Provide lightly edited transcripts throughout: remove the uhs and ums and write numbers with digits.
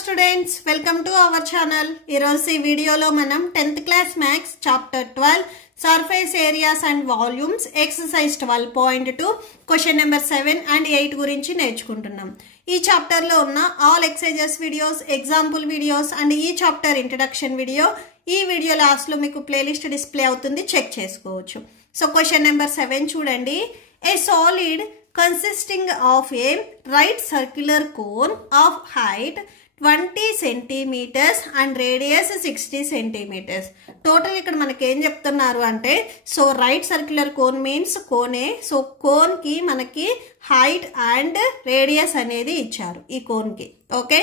students, welcome to our channel. ఈరోజు ఈ వీడియోలో మనం 10th class maths chapter 12 surface areas and volumes exercise 12.2 question number 7 and 8 గురించి నేర్చుకుంటున్నాం. ఈ చాప్టర్ లో ఉన్న all exercises videos, example videos and ఈ చాప్టర్ ఇంట్రడక్షన్ వీడియో ఈ వీడియో లాస్ట్ లో మీకు ప్లేలిస్ట్ డిస్ప్లే అవుతుంది, చెక్ చేసుకోవచ్చు. సో క్వశ్చన్ నెంబర్ 7 చూడండి. A solid consisting of a right circular cone of height 20 centimeters and radius 60 centimeters. Total ఇక్కడ మనకి ఏం చెప్తున్నారు అంటే, so right circular cone means కోనే. సో కోన్ కి మనకి హైట్ అండ్ రేడియస్ అనేది ఇచ్చారు ఈ కోన్ కి. ఓకే,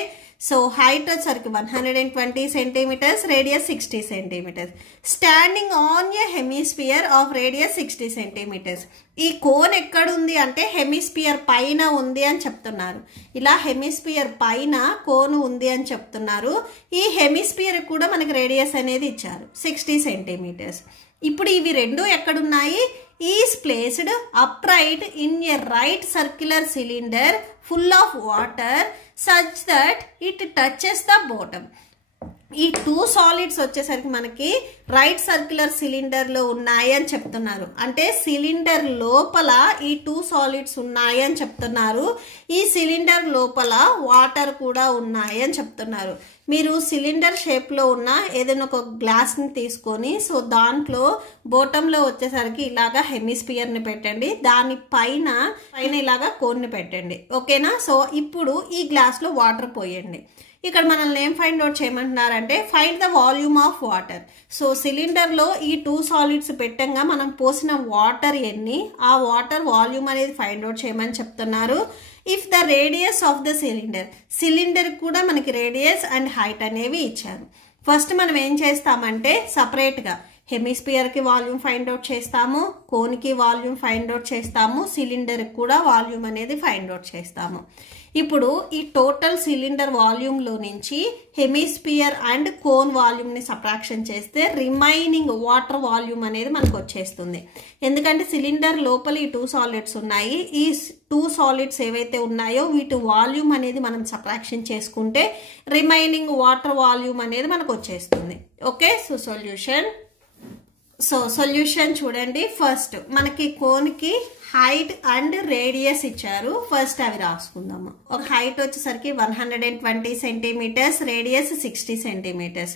సో హైట్ వచ్చరికి 120 centimeters, radius 60 centimeters. Standing on a hemisphere of radius 60 centimeters. ఈ కోన్ ఎక్కడ ఉంది అంటే హెమిస్ఫియర్ పైన ఉంది అని చెప్తున్నారు. ఇలా హెమిస్ఫియర్ పైన కోన్ ఉంది అని చెప్తున్నారు. ఈ హెమిస్ఫియర్ కూడా మనకి రేడియస్ అనేది ఇచ్చారు 60 centimeters. ఇప్పుడు ఇవి రెండు ఎక్కడున్నాయి? Is placed upright in a right circular cylinder full of water such that it touches the bottom. ఈ టూ సాలిడ్స్ వచ్చేసరికి మనకి రైట్ సర్క్యులర్ సిలిండర్ లో ఉన్నాయి అని చెప్తున్నారు. అంటే సిలిండర్ లోపల ఈ టూ సాలిడ్స్ ఉన్నాయి అని చెప్తున్నారు. ఈ సిలిండర్ లోపల వాటర్ కూడా ఉన్నాయి అని చెప్తున్నారు. మీరు సిలిండర్ షేప్ లో ఉన్న ఏదైనా ఒక గ్లాస్ ని తీసుకొని, సో దాంట్లో బాటమ్ లో వచ్చేసరికి ఇలాగా హెమిస్ఫియర్ ని పెట్టండి, దాని పైన ఇలాగా కోన్ ని పెట్టండి. ఓకేనా? సో ఇప్పుడు ఈ గ్లాస్ లో వాటర్ పోయండి. ఇక్కడ మనల్ని ఏం ఫైండ్ అవుట్ చేయమంటున్నారంటే, find the volume of water. So cylinder లో ఈ టూ సాలిడ్స్ పెట్టంగా మనం పోసిన వాటర్ ఎన్ని, ఆ వాటర్ వాల్యూమ్ అనేది ఫైండ్ అవుట్ చేయమని చెప్తున్నారు. If the radius of the cylinder కూడా మనకి రేడియస్ అండ్ హైట్ అనేవి ఇచ్చారు. ఫస్ట్ మనం ఏం చేస్తామంటే సపరేట్ గా హెమిస్ఫియర్ కి వాల్యూమ్ ఫైండ్ అవుట్ చేస్తాము, కోన్ కి వాల్యూమ్ ఫైండ్ అవుట్ చేస్తాము, సిలిండర్ కూడా వాల్యూమ్ అనేది ఫైండ్ అవుట్ చేస్తాము. ఇప్పుడు ఈ టోటల్ సిలిండర్ వాల్యూమ్ లో నుంచి హెమిస్ఫియర్ అండ్ కోన్ వాల్యూమ్ ని సబ్ట్రాక్షన్ చేస్తే రిమైనింగ్ వాటర్ వాల్యూమ్ అనేది మనకు వచ్చేస్తుంది. ఎందుకంటే సిలిండర్ లోపల ఈ టూ సాలిడ్స్ ఉన్నాయి. ఈ టూ సాలిడ్స్ ఏవైతే ఉన్నాయో వీటి వాల్యూమ్ అనేది మనం సబ్ట్రాక్షన్ చేసుకుంటే రిమైనింగ్ వాటర్ వాల్యూమ్ అనేది మనకు వచ్చేస్తుంది. ఓకే, సో సొల్యూషన్ చూడండి. ఫస్ట్ మనకి కోన్ కి హైట్ అండ్ రేడియస్ ఇచ్చారు. ఫస్ట్ అవి రాసుకుందాము. ఒక హైట్ వచ్చేసరికి 120 centimeters, రేడియస్ 60 centimeters.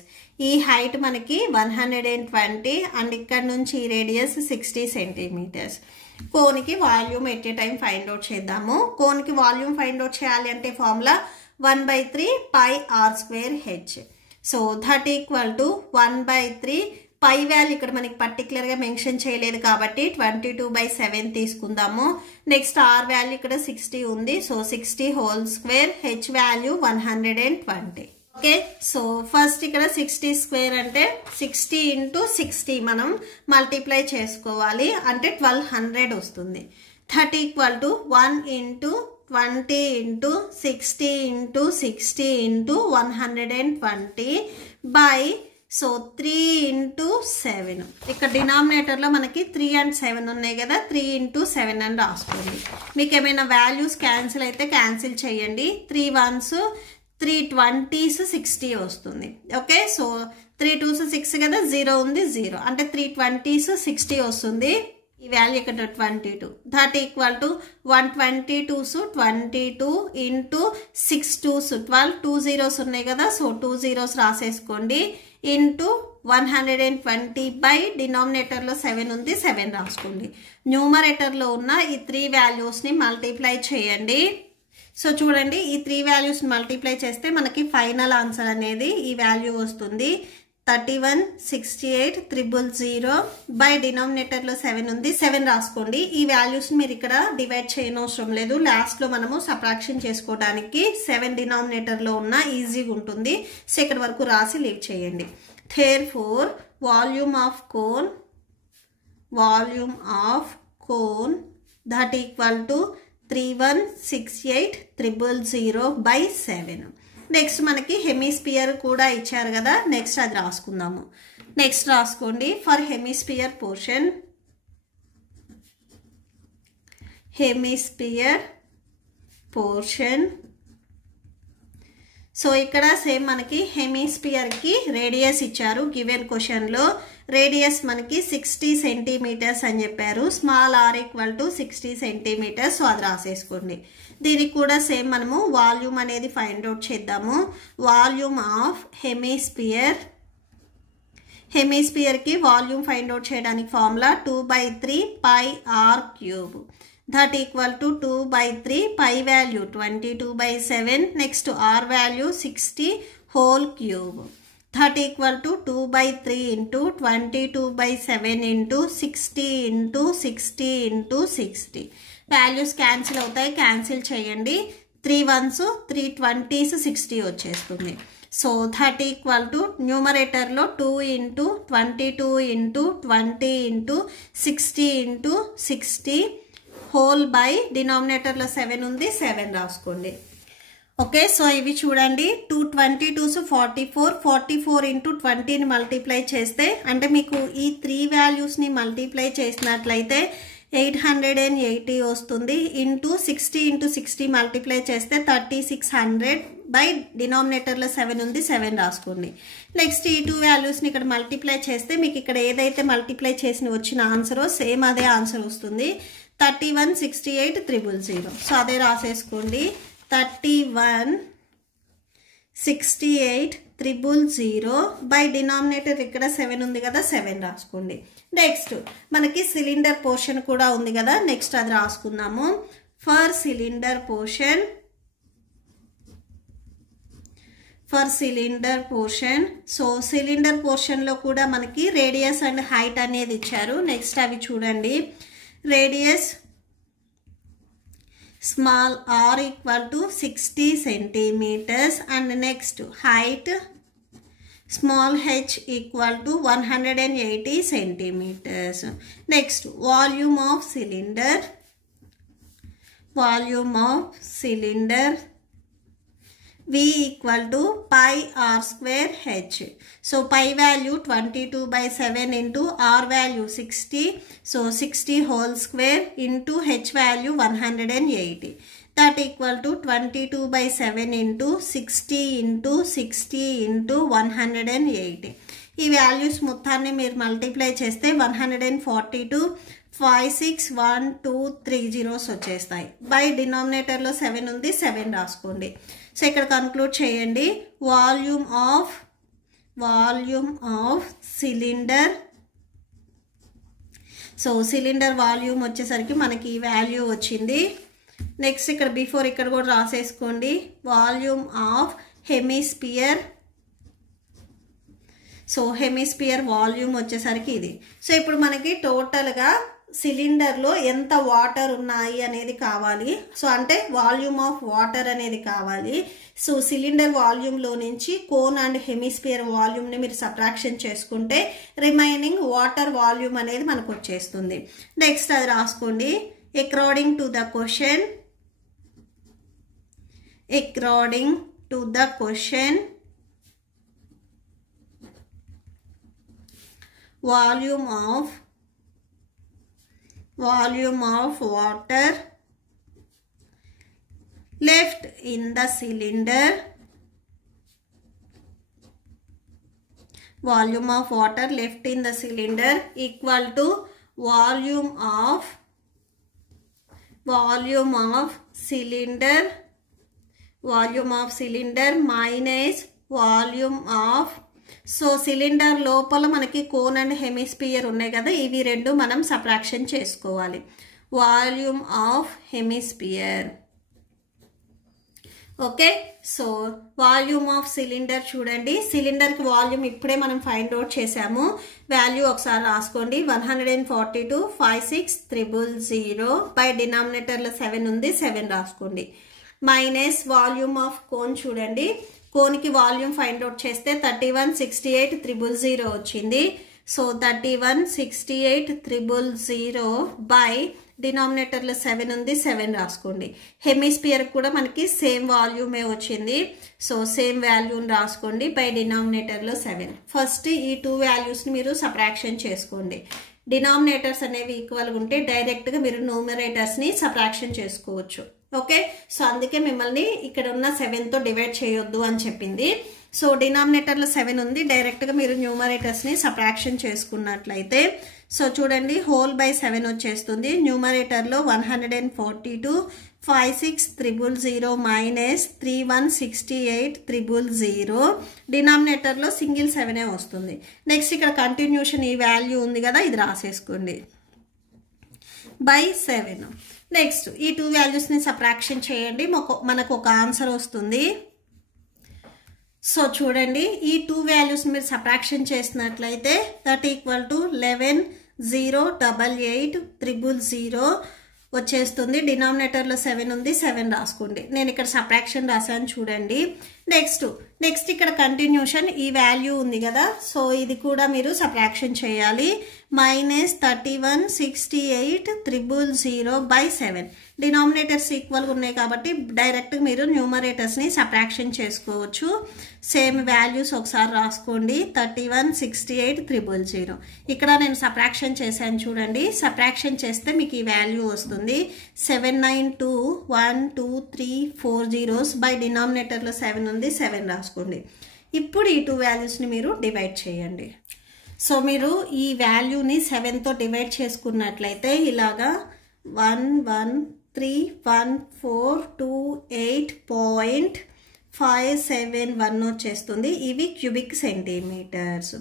ఈ హైట్ మనకి 120 అండ్ ఇక్కడ నుంచి రేడియస్ 60 centimeters. కోన్ కి volume at a time find out చేద్దాము. కోన్ కి వాల్యూమ్ ఫైండ్ అవుట్ చేయాలి అంటే formula 1/3 pi r square h. So that equal to 1/3 pi value ఇక్కడ మనకి పర్టికులర్ గా మెన్షన్ చేయలేదు కాబట్టి 22/7 తీసుకుందాము. నెక్స్ట్ ఆర్ వాల్యూ ఇక్కడ 60 ఉంది, so 60 whole square, H value 120. Okay, so first ఇక్కడ 60 స్క్వేర్ అంటే 60 into 60 మనం మల్టిప్లై చేసుకోవాలి, అంటే 1200 వస్తుంది. That equal to 1 into 20 into 60 into 60 into 120 by so 3 into 7. ఇక్కడ డినామినేటర్ లో మనకి 3 and 7 ఉన్నాయి కదా, 3 into 7 అని రాసుకోండి. మీకు ఏమైనా వాల్యూస్ క్యాన్సిల్ అయితే క్యాన్సిల్ చేయండి. 3 1s 3 20s 60 వస్తుంది. ఓకే, సో 3 2s 6 కదా, 0 ఉంది, 0 అంటే 3 20s 60 వస్తుంది. ఈ వాల్యూ ఇక్కడ 22. That equal to 122s 22 into 6 2s 12, 2 zeros ఉన్నాయి కదా, సో 2 zeros రాసేసుకోండి, ఇంటూ 120 బై డినామినేటర్ లో 7 ఉంది, 7 రాసుకోండి. న్యూమరేటర్ లో ఉన్న ఈ 3 వాల్యూస్ ని మల్టిప్లై చేయండి. సో చూడండి, ఈ 3 వాల్యూస్ మల్టిప్లై చేస్తే మనకి ఫైనల్ ఆన్సర్ అనేది ఈ వాల్యూ వస్తుంది, 3168,000 బై డినామినేటర్ లో 7 ఉంది, 7 రాసుకోండి. ఈ వాల్యూస్ మీరు ఇక్కడ డివైడ్ చేయనవసరం లేదు, లాస్ట్ లో మనము సబ్ట్రాక్షన్ చేసుకోవడానికి 7 డినామినేటర్ లో ఉన్న ఈజీగా ఉంటుంది. సో ఇక్కడ వరకు రాసి లీవ్ చేయండి. Therefore volume of cone that equal to 3168,000 by 7. Next మనకి హెమిస్ఫియర్ కూడా ఇచ్చారు కదా, నెక్స్ట్ అది రాసుకుందాము. నెక్స్ట్ రాసుకోండి. ఫర్ హెమిస్ఫియర్ పోర్షన్ సో ఇక్కడ సేమ్ మనకి హెమిస్పియర్కి రేడియస్ ఇచ్చారు గివెన్ క్వశ్చన్లో. రేడియస్ మనకి 60 సెంటీమీటర్స్ అని చెప్పారు. Small r equal to 60 centimetres. So అది రాసేసుకోండి. దీనికి కూడా సేమ్ మనము వాల్యూమ్ అనేది ఫైండ్ అవుట్ చేద్దాము. వాల్యూమ్ ఆఫ్ హెమిస్పియర్కి వాల్యూమ్ ఫైండ్ అవుట్ చేయడానికి formula 2/3 pi are cube. that equal to 2/3 pi value 22/7 next r value 60 whole cube. That equal to 2/3 into 22/7 into 60 into 60 into 60. Values cancel అవుతాయి, cancel చేయండి. 3 1s 3 20s 60 వచ్చేస్తుంది. So that equal to న్యూమరేటర్లో 2 into 22 into 20 into 60 into 60 whole by డినామినేటర్లో 7 ఉంది, 7 రాసుకోండి. Okay, so ఇవి చూడండి. 222s 44 into 20ని multiply చేస్తే అంటే మీకు ఈ 3 వాల్యూస్ని మల్టిప్లై చేసినట్లయితే 880 వస్తుంది. ఇంటూ 60 into 60 మల్టిప్లై చేస్తే 3600 బై డినామినేటర్లో 7 ఉంది, 7 రాసుకోండి. నెక్స్ట్ ఈ 2 వాల్యూస్ని ఇక్కడ మల్టిప్లై చేస్తే మీకు ఇక్కడ ఏదైతే మల్టిప్లై చేసి వచ్చిన ఆన్సరో సేమ్ అదే ఆన్సర్ వస్తుంది. 31 68 000. సో అదే రాసేసుకోండి. 31 68 000 బై డినామినేటర్ ఇక్కడ 7 ఉంది కదా, 7 రాసుకోండి. నెక్స్ట్ మనకి సిలిండర్ పోర్షన్ కూడా ఉంది కదా, నెక్స్ట్ అది రాసుకుందాము. For cylinder portion so cylinder పోర్షన్లో కూడా మనకి రేడియస్ అండ్ హైట్ అనేది ఇచ్చారు. నెక్స్ట్ అవి చూడండి. Radius small r equal to 60 centimeters and next height small h equal to 180 centimeters. Next volume of cylinder V equal to pi r square h. So pi value 22/7 into r value 60. So 60 whole square into h value 180. That equal to 22/7 into 60 into 60 into 180. ఈ values మొత్తాన్ని మీరు multiply చేస్తే 142 561230 వచ్చేస్తాయి. By డినామినేటర్లో 7 ఉంది, 7 రాసుకోండి. So ఇక్కడ conclude చేయండి. Volume of cylinder. So cylinder volume వచ్చేసరికి మనకి ఈ వాల్యూ వచ్చింది. నెక్స్ట్ ఇక్కడ బిఫోర్ ఇక్కడ కూడా రాసేసుకోండి. Volume of hemisphere. So hemisphere volume వచ్చేసరికి ఇది. సో ఇప్పుడు మనకి టోటల్గా సిలిండర్లో ఎంత వాటర్ ఉన్నాయి అనేది కావాలి. సో అంటే వాల్యూమ్ ఆఫ్ వాటర్ అనేది కావాలి. సో సిలిండర్ వాల్యూమ్లో నుంచి కోన్ అండ్ హెమిస్పియర్ వాల్యూమ్ని మీరు సబ్ట్రాక్షన్ చేసుకుంటే రిమైనింగ్ వాటర్ వాల్యూమ్ అనేది మనకు వచ్చేస్తుంది. నెక్స్ట్ అది రాసుకోండి. According to the question volume of water left in the cylinder equal to volume of cylinder minus volume of. So cylinder లోపల మనకి కోన్ అండ్ హెమిస్పియర్ ఉన్నాయి కదా, ఇవి రెండు మనం సబ్ట్రాక్షన్ చేసుకోవాలి. Volume of hemisphere. Okay, so volume of cylinder చూడండి. సిలిండర్కి volume ఇప్పుడే మనం ఫైండ్ అవుట్ చేసాము. వాల్యూ ఒకసారి రాసుకోండి. 142 5600 బై డినామినేటర్లో 7 ఉంది, 7 రాసుకోండి. మైనస్ వాల్యూమ్ ఆఫ్ కోన్ చూడండి. కోన్కి వాల్యూమ్ ఫైండ్ అవుట్ చేస్తే 31 68 000 వచ్చింది. సో 31 68 000 బై డినామినేటర్లో 7 ఉంది, 7 రాసుకోండి. హెమిస్పియర్ కూడా మనకి సేమ్ వాల్యూమే వచ్చింది. సో సేమ్ వాల్యూని రాసుకోండి బై డినామినేటర్లో 7. ఫస్ట్ ఈ 2 వాల్యూస్ని మీరు సబ్ట్రాక్షన్ చేసుకోండి. డినామినేటర్స్ అనేవి ఈక్వల్గా ఉంటే డైరెక్ట్గా మీరు న్యూమరేటర్స్ని సబ్ట్రాక్షన్ చేసుకోవచ్చు. ఓకే, సో అందుకే మిమ్మల్ని ఇక్కడ ఉన్న 7తో డివైడ్ చేయొద్దు అని చెప్పింది. సో డినామినేటర్లో 7 ఉంది, డైరెక్ట్గా మీరు న్యూమరేటర్స్ని సబ్ట్రాక్షన్ చేసుకున్నట్లయితే సో చూడండి హోల్ బై 7 వచ్చేస్తుంది. న్యూమరేటర్లో 142 56,000 మైనస్ 3168,000. డినామినేటర్లో సింగిల్ 7 వస్తుంది. నెక్స్ట్ ఇక్కడ కంటిన్యూషన్ ఈ వాల్యూ ఉంది కదా, ఇది రాసేసుకోండి బై 7. నెక్స్ట్ ఈ 2 వాల్యూస్ని సబ్ట్రాక్షన్ చేయండి, మనకు ఒక ఆన్సర్ వస్తుంది. సో చూడండి ఈ 2 వాల్యూస్ మీరు సబ్ట్రాక్షన్ చేసినట్లయితే దట్ ఈక్వల్ టు 11,088,000 వచ్చేస్తుంది. డినామినేటర్లో 7 ఉంది, 7 రాసుకోండి. నేను ఇక్కడ సబ్ట్రాక్షన్ రాశాను చూడండి. నెక్స్ట్ ఇక్కడ కంటిన్యూషన్ ఈ వాల్యూ ఉంది కదా, సో ఇది కూడా మీరు సబ్ట్రాక్షన్ చేయాలి. Minus 3168,000 by 7. డినామినేటర్స్ ఈక్వల్గా ఉన్నాయి కాబట్టి డైరెక్ట్ మీరు న్యూమరేటర్స్ని సబ్ట్రాక్షన్ చేసుకోవచ్చు. సేమ్ వాల్యూస్ ఒకసారి రాసుకోండి. 3168,000 ఇక్కడ నేను సబ్ట్రాక్షన్ చేశాను చూడండి. సబ్ట్రాక్షన్ చేస్తే మీకు ఈ వాల్యూ వస్తుంది 792,123,4 బై డినామినేటర్లో 7 ఉంది, 7 రాసుకోండి. ఇప్పుడు ఈ 2 వాల్యూస్ని మీరు డివైడ్ చేయండి. సో మీరు ఈ వాల్యూని 7తో డివైడ్ చేసుకున్నట్లయితే ఇలాగా 113,148.571 వచ్చేస్తుంది. ఇవి క్యూబిక్ సెంటీమీటర్స్.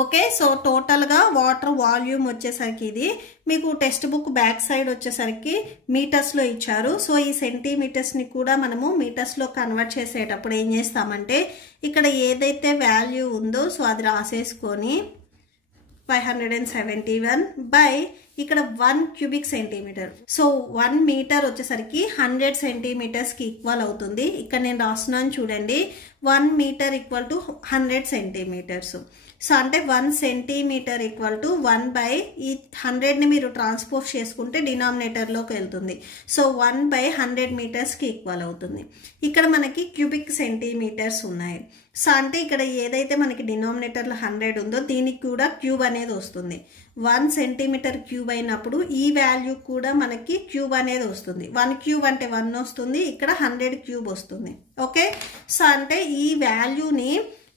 ఓకే, సో టోటల్గా వాటర్ వాల్యూమ్ వచ్చేసరికి ఇది మీకు టెక్స్ట్ బుక్ బ్యాక్ సైడ్ వచ్చేసరికి మీటర్స్లో ఇచ్చారు. సో ఈ సెంటీమీటర్స్ని కూడా మనము మీటర్స్లో కన్వర్ట్ చేసేటప్పుడు ఏం చేస్తామంటే ఇక్కడ ఏదైతే వాల్యూ ఉందో సో అది రాసేసుకొని 571 బై ఇక్కడ 1 క్యూబిక్ సెంటీమీటర్. సో 1 మీటర్ వచ్చేసరికి 100 సెంటీమీటర్స్కి ఈక్వల్ అవుతుంది. ఇక్కడ నేను రాస్తున్నాను చూడండి 1 metre equal to 100 centimetres. So అంటే 1 సెంటీమీటర్ ఈక్వల్ టు 1 బై ఈ 100ని మీరు ట్రాన్స్పోజ్ చేసుకుంటే డినామినేటర్లోకి వెళ్తుంది. సో 1 బై 100 మీటర్స్కి ఈక్వల్ అవుతుంది. ఇక్కడ మనకి క్యూబిక్ సెంటీమీటర్స్ ఉన్నాయి. సో అంటే ఇక్కడ ఏదైతే మనకి డినామినేటర్లో 100 ఉందో దీనికి కూడా క్యూబ్ అనేది వస్తుంది. 1 సెంటీమీటర్ క్యూబ్ అయినప్పుడు ఈ వాల్యూ కూడా మనకి క్యూబ్ అనేది వస్తుంది. 1 క్యూబ్ అంటే 1 వస్తుంది, ఇక్కడ 100 క్యూబ్ వస్తుంది. ఓకే, సో అంటే ఈ వాల్యూని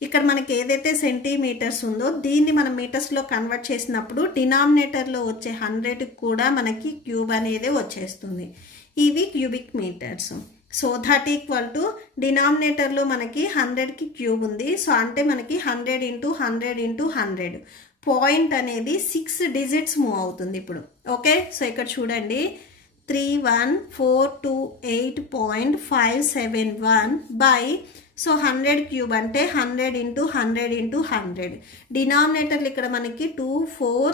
ఇక్కడ మనకి ఏదైతే సెంటీమీటర్స్ ఉందో దీన్ని మనం మీటర్స్లో కన్వర్ట్ చేసినప్పుడు డినామినేటర్లో వచ్చే 100 కూడా మనకి క్యూబ్ అనేది వచ్చేస్తుంది. ఇవి cubic metres. So that equal to డినామినేటర్లో మనకి 100కి క్యూబ్ ఉంది. సో అంటే మనకి 100 × 100 × 100 పాయింట్ అనేది 6 డిజిట్స్ మూవ్ అవుతుంది ఇప్పుడు. ఓకే, సో ఇక్కడ చూడండి 31428.571 బై సో 100 క్యూబ్ అంటే 100 × 100 × 100. డినామినేటర్లు ఇక్కడ మనకి 2 4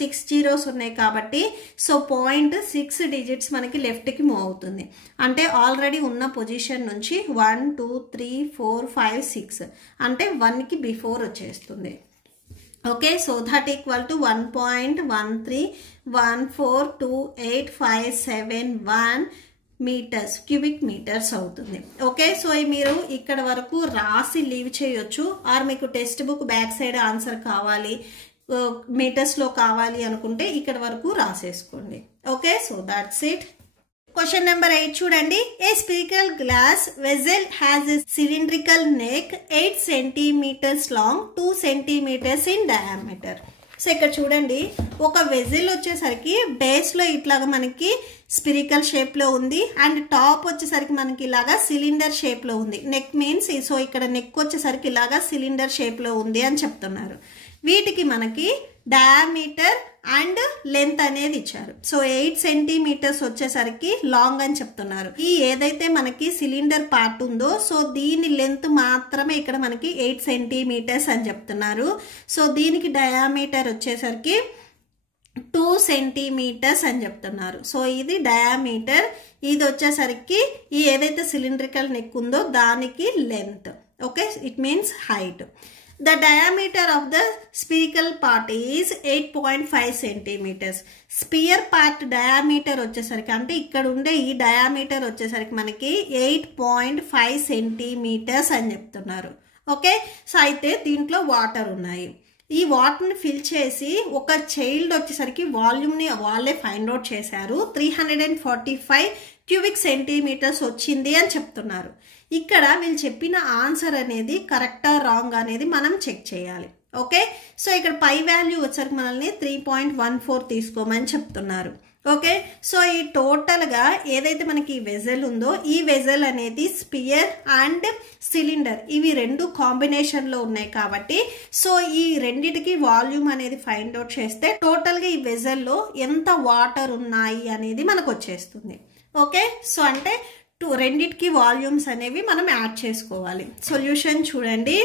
6 జీరోస్ ఉన్నాయి కాబట్టి సో పాయింట్ 6 డిజిట్స్ మనకి లెఫ్ట్కి మూవ్ అవుతుంది. అంటే ఆల్రెడీ ఉన్న పొజిషన్ నుంచి 1 2 3 4 5 6 అంటే 1కి బిఫోర్ వచ్చేస్తుంది. Okay, so that equal to 1.131428.571 metres cubic metres అవుతుంది. ఓకే, సో మీరు ఇక్కడ వరకు రాసి లీవ్ చేయొచ్చు. ఆర్ మీకు textbook back side answer కావాలి, మీటర్స్లో కావాలి అనుకుంటే ఇక్కడ వరకు రాసేసుకోండి. Okay, so that's it. Question number 8 చూడండి. A spherical glass vessel has a cylindrical neck 8 centimeters long, 2 centimeters in diameter. So ఇక్కడ చూడండి ఒక వెజిల్ వచ్చేసరికి బేస్లో ఇట్లాగా మనకి స్పిరికల్ షేప్లో ఉంది అండ్ టాప్ వచ్చేసరికి మనకి ఇలాగా సిలిండర్ షేప్లో ఉంది. నెక్ మీన్స్ సో ఇక్కడ నెక్ వచ్చేసరికి ఇలాగా సిలిండర్ షేప్లో ఉంది అని చెప్తున్నారు. వీటికి మనకి డయామీటర్ అండ్ లెంత్ అనేది ఇచ్చారు. సో 8 సెంటీమీటర్స్ వచ్చేసరికి లాంగ్ అని చెప్తున్నారు. ఈ ఏదైతే మనకి సిలిండర్ పార్ట్ ఉందో సో దీని లెంత్ మాత్రమే ఇక్కడ మనకి 8 సెంటీమీటర్స్ అని చెప్తున్నారు. సో దీనికి డయామీటర్ వచ్చేసరికి 2 సెంటీమీటర్స్ అని చెప్తున్నారు. సో ఇది డయామీటర్, ఇది వచ్చేసరికి ఈ ఏదైతే సిలిండ్రికల్ నెక్ ఉందో దానికి length. Okay, it means height. The diameter of the spherical part is 8.5 centimeters. Sphere part diameter వచ్చేసరికి అంటే ఇక్కడ ఉండే ఈ డయామీటర్ వచ్చేసరికి మనకి 8.5 సెంటీమీటర్స్ అని చెప్తున్నారు. ఓకే, సో అయితే దీంట్లో వాటర్ ఉన్నాయి. ఈ వాటర్ని ఫిల్ చేసి ఒక చైల్డ్ వచ్చేసరికి వాల్యూమ్ని వాళ్ళే ఫైండ్ అవుట్ చేశారు. 345 క్యూబిక్ సెంటీమీటర్స్ వచ్చింది అని చెప్తున్నారు. ఇక్కడ వీళ్ళు చెప్పిన ఆన్సర్ అనేది కరెక్టా రాంగ్ అనేది మనం చెక్ చేయాలి. ఓకే, సో ఇక్కడ పై వాల్యూ వచ్చరికి మనల్ని 3.14 తీసుకోమని చెప్తున్నారు. ఓకే, సో ఈ టోటల్గా ఏదైతే మనకి ఈ వెజల్ ఉందో ఈ వెజల్ అనేది స్పియర్ అండ్ సిలిండర్ ఇవి రెండు కాంబినేషన్లో ఉన్నాయి కాబట్టి సో ఈ రెండిటికి వాల్యూమ్ అనేది ఫైండ్ అవుట్ చేస్తే టోటల్గా ఈ వెజల్లో ఎంత వాటర్ ఉన్నాయి అనేది మనకు వచ్చేస్తుంది. ఓకే, సో అంటే రెండిటికి వాల్యూమ్స్ అనేవి మనం యాడ్ చేసుకోవాలి. సొల్యూషన్ చూడండి.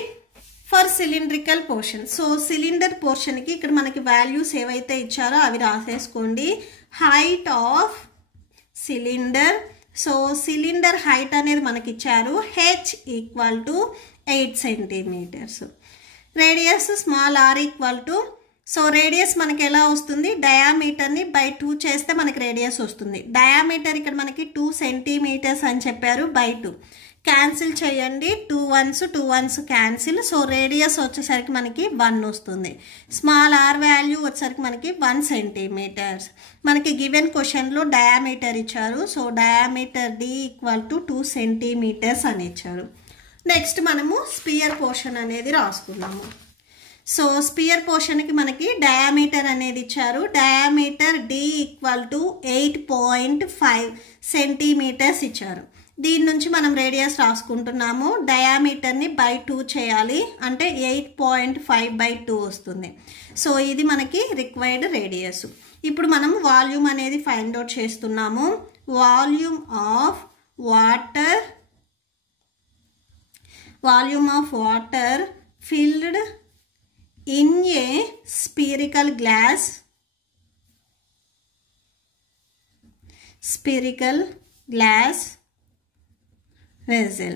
For cylindrical portion, so cylinder పోర్షన్కి ఇక్కడ మనకి వాల్యూస్ ఏవైతే ఇచ్చారో అవి రాసేసుకోండి. Height of cylinder, so cylinder height అనేది మనకి ఇచ్చారు h equal to 8 centimetres. Radius small r equal to, so radius మనకి ఎలా వస్తుంది, డయామీటర్ని బై 2 చేస్తే మనకి రేడియస్ వస్తుంది. డయామీటర్ ఇక్కడ మనకి 2 సెంటీమీటర్స్ అని చెప్పారు, బై 2 క్యాన్సిల్ చేయండి. 2 1s క్యాన్సిల్. సో రేడియస్ వచ్చేసరికి మనకి 1 వస్తుంది. స్మాల్ r వాల్యూ వచ్చేసరికి మనకి 1 సెంటీమీటర్స్. మనకి గివెన్ క్వశ్చన్లో డయామీటర్ ఇచ్చారు. So diameter d equal to 2 centimetres అని ఇచ్చారు. నెక్స్ట్ మనము స్పియర్ పోర్షన్ అనేది రాసుకున్నాము. సో స్పియర్ పోర్షన్కి మనకి డయామీటర్ అనేది ఇచ్చారు. Diameter d equal to 8.5 centimetres ఇచ్చారు. దీని నుంచి మనం రేడియస్ రాసుకుంటున్నాము. డయామీటర్ని బై 2 చేయాలి అంటే 8.5/2 వస్తుంది. సో ఇది మనకి రిక్వైర్డ్ రేడియస్. ఇప్పుడు మనం వాల్యూమ్ అనేది ఫైండ్ అవుట్ చేస్తున్నాము. Volume of water filled in a spherical glass vessel.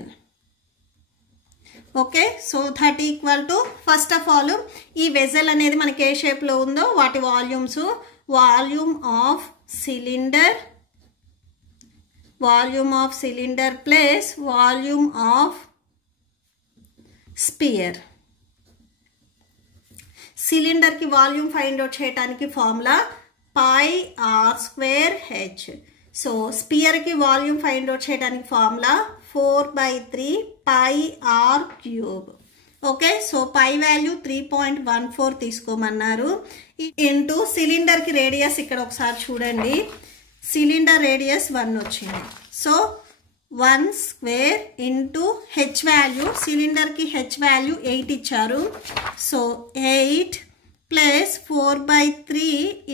Okay, so that equal to first of all ఈ వెజల్ అనేది మనకి ఏ షేప్లో ఉందో వాటి volumes, volume of cylinder plus volume of sphere. సిలిండర్కి వాల్యూమ్ ఫైండ్ అవుట్ చేయడానికి ఫార్ములా πr²h. సో స్పియర్కి వాల్యూమ్ ఫైండ్ అవుట్ చేయడానికి formula 4/3 πr³. Okay, so pi value 3.14 తీసుకోమన్నారు. ఇంటూ సిలిండర్కి రేడియస్ ఇక్కడ ఒకసారి చూడండి. సిలిండర్ రేడియస్ 1 వచ్చింది. సో 1² ఇంటూ హెచ్ వాల్యూ, సిలిండర్కి హెచ్ వాల్యూ 8 ఇచ్చారు. So 8 plus 4/3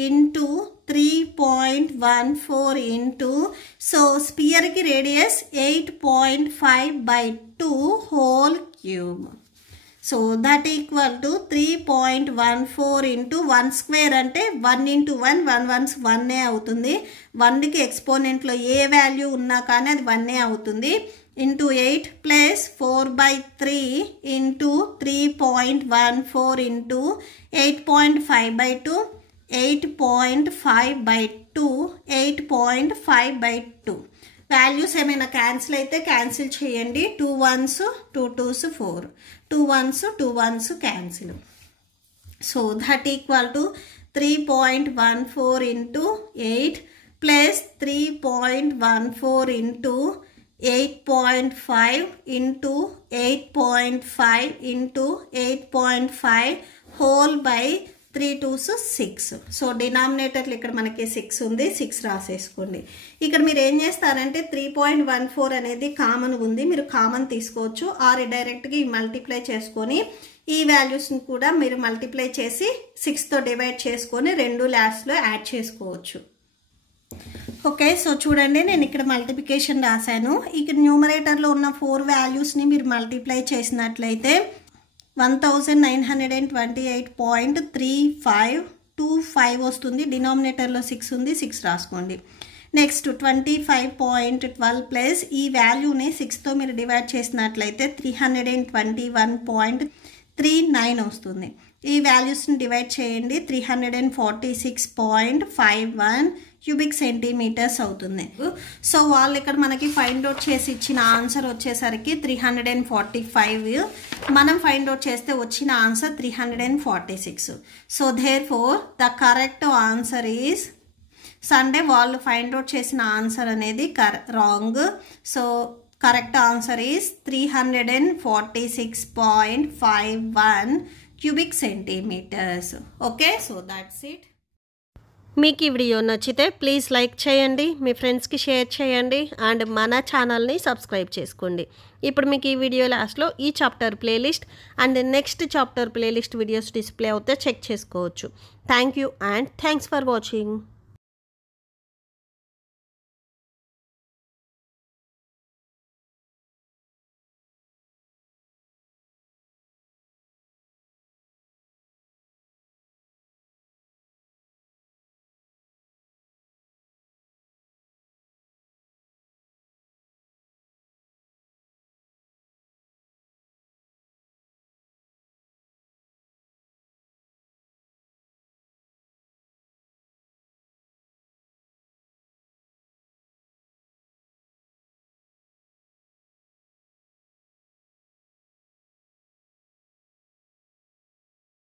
into 3.14 into, so స్పియర్కి radius 8.5/2 whole cube. So that equal to 3.14 into 1² అంటే 1 ఇంటూ 1 1 1s 1 అవుతుంది. 1కి ఎక్స్పోనెంట్లో ఏ వాల్యూ ఉన్నా కానీ అది 1 అవుతుంది. Into 8 plus 4/3 into 3.14 into 8.5/2 8.5/2 8.5/2. Values ఏమైనా క్యాన్సిల్ అయితే క్యాన్సిల్ చేయండి. 2 1s 2 2s 4 2 1s 2 1s cancel. So that equal to 3.14 into 8 plus 3.14 into 8.5 into 8.5 into 8.5 whole by 3 2s 6. So డినామినేటర్లు ఇక్కడ మనకి 6 ఉంది, 6 రాసేసుకోండి. ఇక్కడ మీరు ఏం చేస్తారంటే 3.14 అనేది కామన్ ఉంది, మీరు కామన్ తీసుకోవచ్చు. ఆర్ డైరెక్ట్గా ఈ మల్టిప్లై చేసుకొని ఈ వాల్యూస్ని కూడా మీరు మల్టిప్లై చేసి 6తో డివైడ్ చేసుకొని 2 లాస్ట్లో యాడ్ చేసుకోవచ్చు. ఓకే, సో చూడండి నేను ఇక్కడ మల్టిప్లికేషన్ రాశాను. ఇక్కడ న్యూమరేటర్లో ఉన్న 4 వాల్యూస్ని మీరు మల్టిప్లై చేసినట్లయితే 1928.3525 వస్తుంది. డినామినేటర్లో 6 ఉంది, 6 రాసుకోండి. నెక్స్ట్ 25.12 ప్లస్ ఈ వాల్యూని 6తో మీరు డివైడ్ చేసినట్లయితే 321.39 వస్తుంది. ఈ వాల్యూస్ని డివైడ్ చేయండి. 346.51 క్యూబిక్ సెంటీమీటర్స్ అవుతుంది. సో వాళ్ళు ఇక్కడ మనకి ఫైండ్ అవుట్ చేసి ఇచ్చిన ఆన్సర్ వచ్చేసరికి 345. మనం ఫైండ్ అవుట్ చేస్తే వచ్చిన answer 346. So therefore the correct answer is సండే వాళ్ళు ఫైండ్ అవుట్ చేసిన ఆన్సర్ అనేది wrong. So correct answer is 346.51 cubic centimetres. Okay, so that's it. మీకు ఈ వీడియో నచ్చితే ప్లీజ్ లైక్ చేయండి, మీ ఫ్రెండ్స్కి షేర్ చేయండి అండ్ మన ఛానల్ని సబ్స్క్రైబ్ చేసుకోండి. ఇప్పుడు మీకు ఈ వీడియో లాస్ట్లో ఈ chapter playlist and next chapter playlist videos display అవుతే చెక్ చేసుకోవచ్చు. Thank you and thanks for watching.